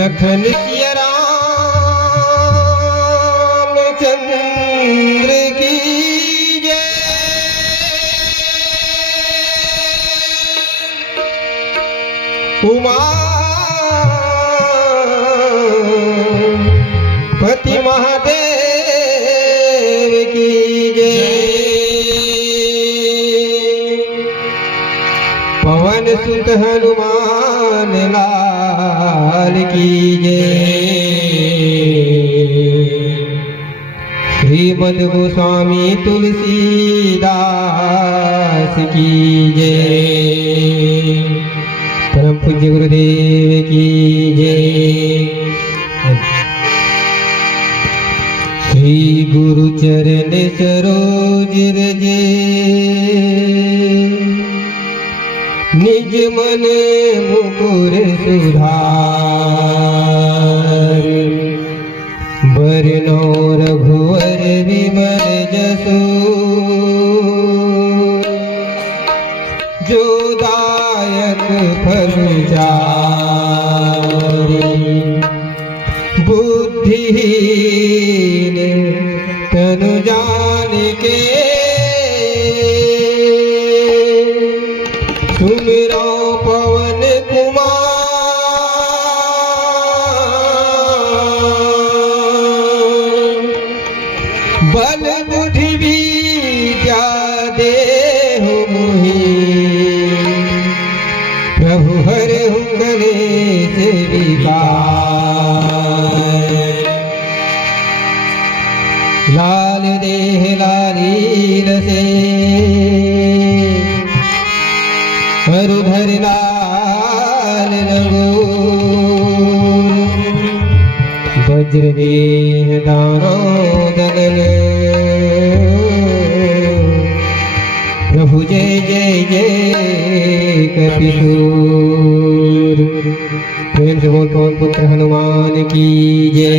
लखन सिया रामचंद्र की जय। उमापति महादेव की जय। पवन सुत हनुमान लाल की जय। श्रीमद गोस्वामी तुलसीदास की जय। परम पूज्य गुरुदेव की जय। श्री गुरु चरण सरोज रजे निज मन मुकुर सुधार। बरनौ रघुवर विमल जसु जो दायक फल चारि। बुद्धिहीन तनु जानिके सुमिरो पवन कुमार। बल बुद्धि विद्या देहु मोहि प्रभु हरहु कलेश विकार। लाल देह लाली रसे हरुधर लाल लगो। वज्र देह दानो दलन प्रभु जय जय जय कपिसूर। प्रेम से बोल पवन पुत्र हनुमान की जय।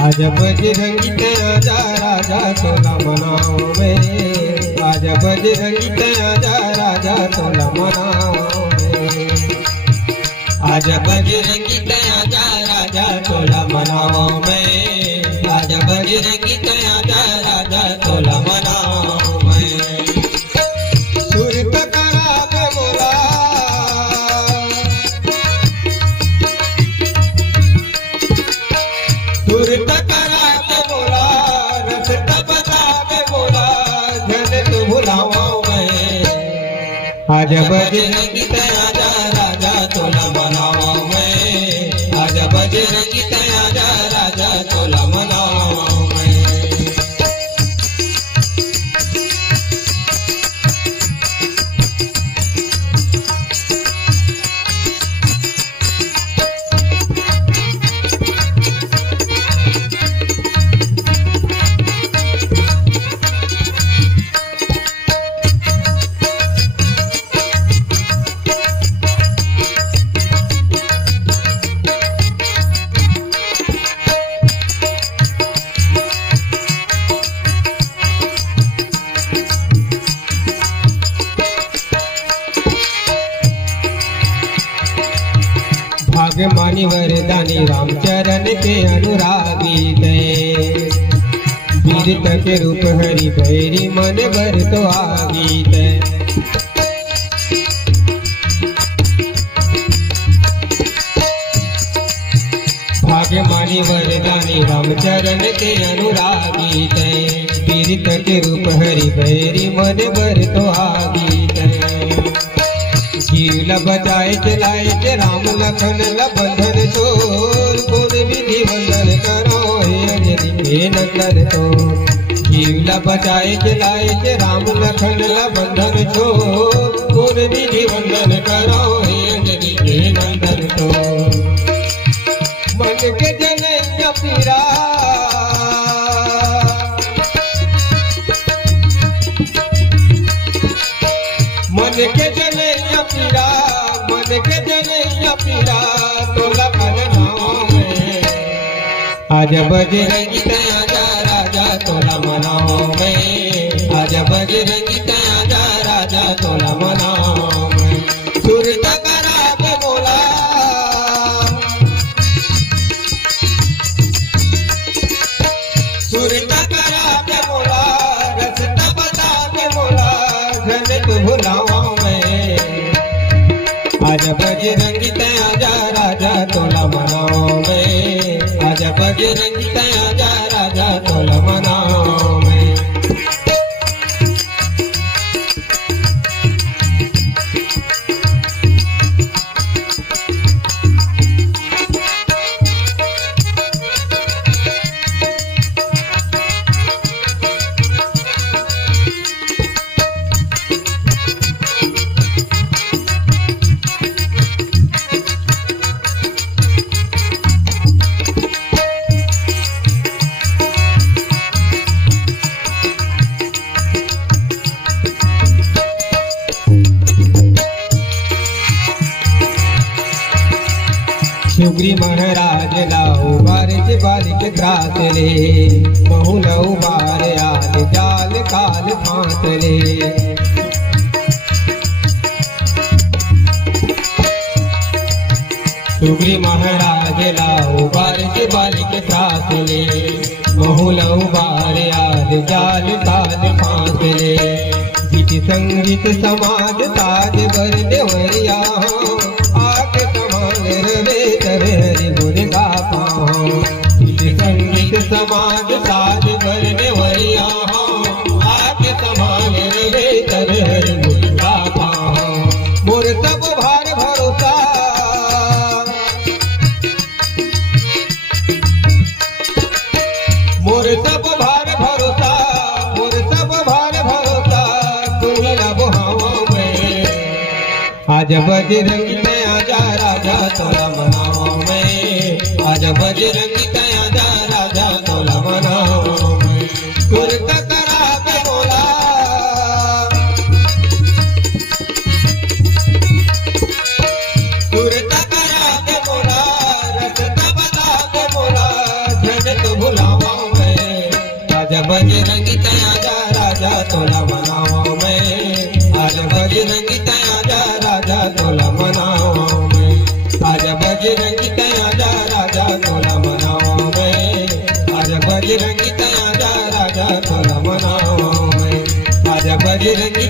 आज बजरंगी आजा राजा तोला मनाओ में। आज बजरंगी आजा राजा तोला मनाओ में। आज बजरंगी आजा राजा तोला मनाओ में। आज बजरंगी आजा राजा तोला मनाओ में। सुरत कराग मोरा सुरत कराग मोरा रसता बतावे मोरा जन तू भुलावा मैं। आज बजरंगी आजा राजा तोला मनावा मैं। आज बजरंगी आजा राजा तोला मनावा मैं। भाग्यमानी वरदानी रामचरण के अनुरागी गए। वीर तक रूप हरि भैरी मन भर तो आगी गए। भाग्य रामानी वरदानी रामचरण के अनुरागी तय पीड़ित के रूप हरि भैरी मन बर तो आगी तय जीव बचाए चलाए चे राम लखन ल बंधन छोर गुण विधि वंदन करो हे अंजनी के नंदन तो जीव बचाए चलाए चे राम लखन ल बंधन छोर गुण विधि वंदन करो हे अंजनी के नंदन तो मन के जनैया पीरा मन के जनैया पीरा मन के जनैया पीरा तोला करनाओ में आज बजरंगी आजा राजा तोला मनाओ में आज बजरंगी आजा राजा तोला मनाओ में सुर करा के बोला सुर करा के बोला रस्ता बता के बोला घन को भुलाओ में आज बजरंगी आजा राजा तोला मनाओ में आज बजरंगी आजा राजा तोला मनाओ में सुग्री महाराज लाओ बारिश बालिक त्रास ले महु लऊ बार आल जाल काल फांस ले सुग्री महाराज लाओ बारिश बालिक त्रास ले महु लऊ बार आल जाल काल फांस ले गीत संगीत समाज ताज बर देवरिया आके समान रवे तवे हरि गुण गा पाओ गीत संगीत समाज ताज बर देवरिया आके समान रवे तवे हरि गुण गा पाओ मोर सब भार भरोसा मोर सब भार भरोसा मोर सब भार भरोसा तुम्ही न बुहावा में आज बजरंगी आजा राजा तोला मनाओ में आज बजरंगी आजा राजा तोला मनाओ में सुर करा के बोला सुर करा के बोला रस्ता बता के बोला झंझट भुलावा में आज बजरंगी आजा राजा तोला मनाओ में आज बजरंगी आजा राजा तोला मनाओ में आज बजरंगी आजा राजा तोला मनाओ में आज बजरंगी आजा राजा तोला मनाओ में आज बजरंगी